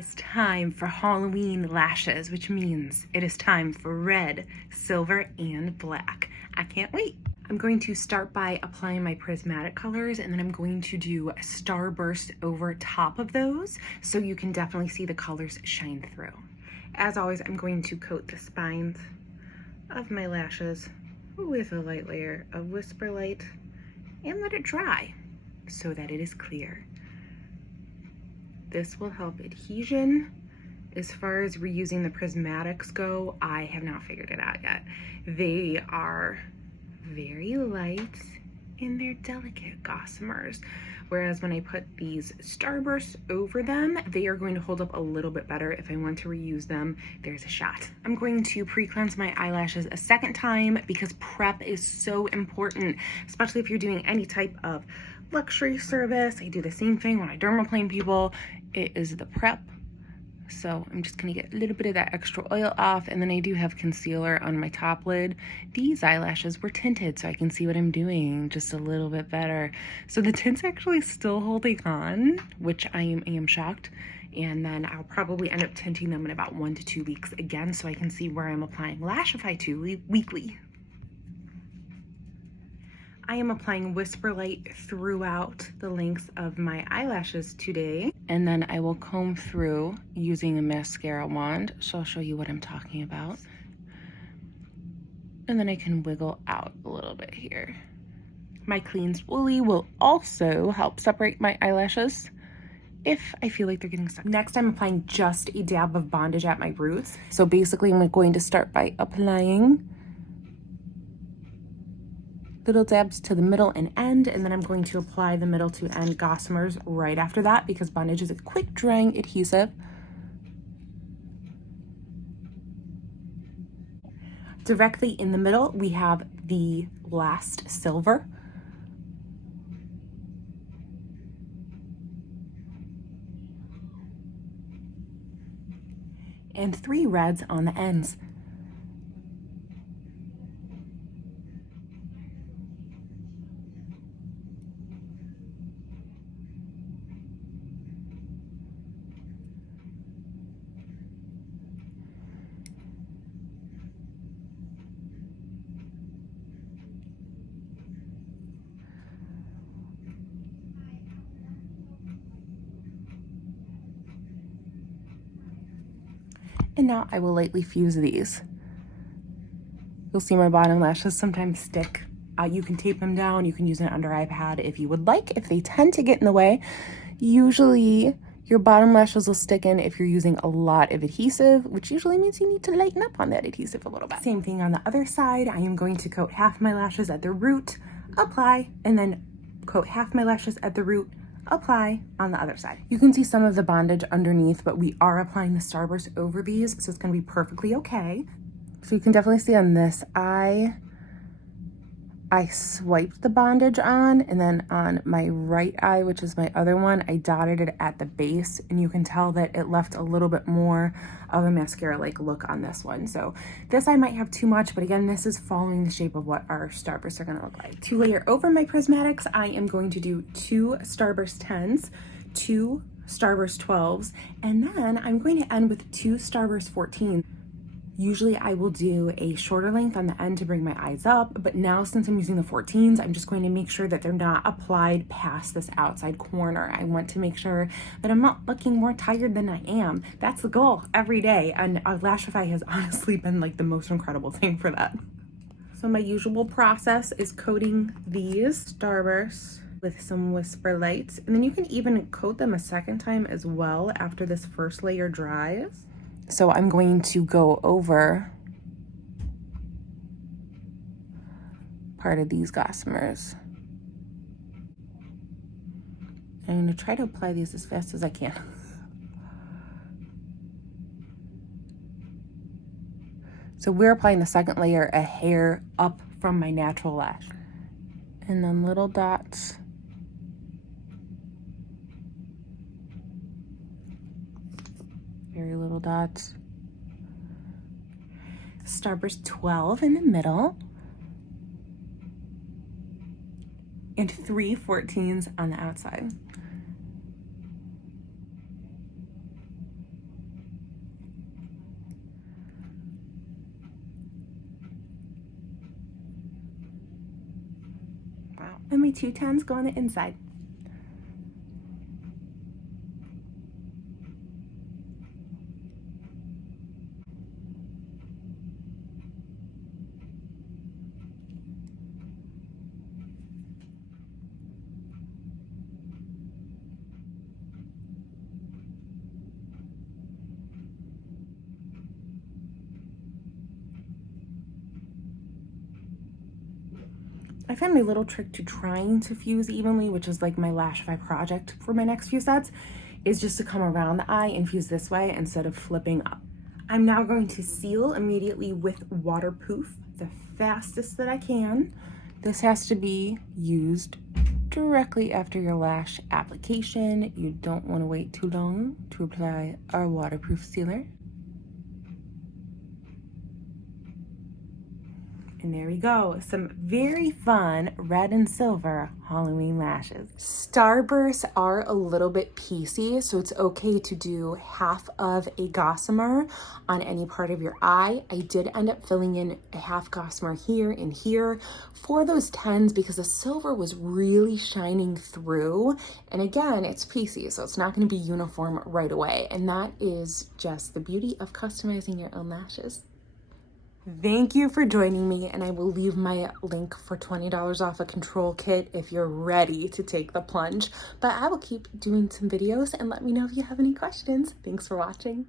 is time for Halloween lashes, which means it is time for red, silver, and black. I can't wait. I'm going to start by applying my prismatic colors, and then I'm going to do a starburst over top of those so you can definitely see the colors shine through. As always, I'm going to coat the spines of my lashes with a light layer of Whisper Light and let it dry so that it is clear. This will help adhesion. As far as reusing the prismatics go, I have not figured it out yet. They are very light and they're delicate gossamers. Whereas when I put these starbursts over them, they are going to hold up a little bit better. If I want to reuse them, there's a shot. I'm going to pre-cleanse my eyelashes a second time because prep is so important, especially if you're doing any type of luxury service. I do the same thing when I dermaplane people. It is the prep. So I'm just gonna get a little bit of that extra oil off, and then I do have concealer on my top lid. These eyelashes were tinted so I can see what I'm doing just a little bit better. So the tint's actually still holding on, which I am shocked. And then I'll probably end up tinting them in about 1 to 2 weeks again so I can see where I'm applying Lashify to weekly. I am applying Whisper Light throughout the length of my eyelashes today. And then I will comb through using a mascara wand. So I'll show you what I'm talking about. And then I can wiggle out a little bit here. My clean spoolie will also help separate my eyelashes if I feel like they're getting stuck. Next, I'm applying just a dab of bondage at my roots. So basically, I'm going to start by applying little dabs to the middle and end, and then I'm going to apply the middle to end gossamers right after that because bondage is a quick drying adhesive. Directly in the middle, we have the last silver. And 3 reds on the ends. And now I will lightly fuse these. You'll see my bottom lashes sometimes stick. You can tape them down. You can use an under eye pad if you would like. If they tend to get in the way, usually your bottom lashes will stick in if you're using a lot of adhesive, which usually means you need to lighten up on that adhesive a little bit. Same thing on the other side. I am going to coat half my lashes at the root, apply, and then coat half my lashes at the root, apply on the other side. You can see some of the bondage underneath, but we are applying the starburst over these, so it's going to be perfectly okay. So you can definitely see on this eye, I swiped the bondage on, and then on my right eye, which is my other one, I dotted it at the base, and you can tell that it left a little bit more of a mascara-like look on this one. So this eye might have too much, but again, this is following the shape of what our starbursts are gonna look like. To layer over my prismatics, I am going to do 2 starburst 10s, 2 starburst 12s, and then I'm going to end with 2 starburst 14s. Usually I will do a shorter length on the end to bring my eyes up, but now since I'm using the 14s, I'm just going to make sure that they're not applied past this outside corner. I want to make sure that I'm not looking more tired than I am. That's the goal every day, and Lashify has honestly been like the most incredible thing for that. So my usual process is coating these starbursts with some Whisper Lights, and then you can even coat them a second time as well after this first layer dries. So I'm going to go over part of these gossamers. I'm going to try to apply these as fast as I can. So we're applying the second layer a hair up from my natural lash. And then little dots. Very little dots. Starburst 12 in the middle. And 3 14s on the outside. Wow. And my 210s go on the inside. I find my little trick to trying to fuse evenly, which is like my Lashify project for my next few sets, is just to come around the eye and fuse this way instead of flipping up. I'm now going to seal immediately with waterproof, the fastest that I can. This has to be used directly after your lash application. You don't want to wait too long to apply our waterproof sealer. And there we go, some very fun red and silver Halloween lashes. Starbursts are a little bit piecey, so it's okay to do half of a gossamer on any part of your eye. I did end up filling in a half gossamer here and here for those 10s because the silver was really shining through. And again, it's piecey, so it's not going to be uniform right away. And that is just the beauty of customizing your own lashes. Thank you for joining me, and I will leave my link for $20 off a control kit if you're ready to take the plunge. But I will keep doing some videos and let me know if you have any questions. Thanks for watching.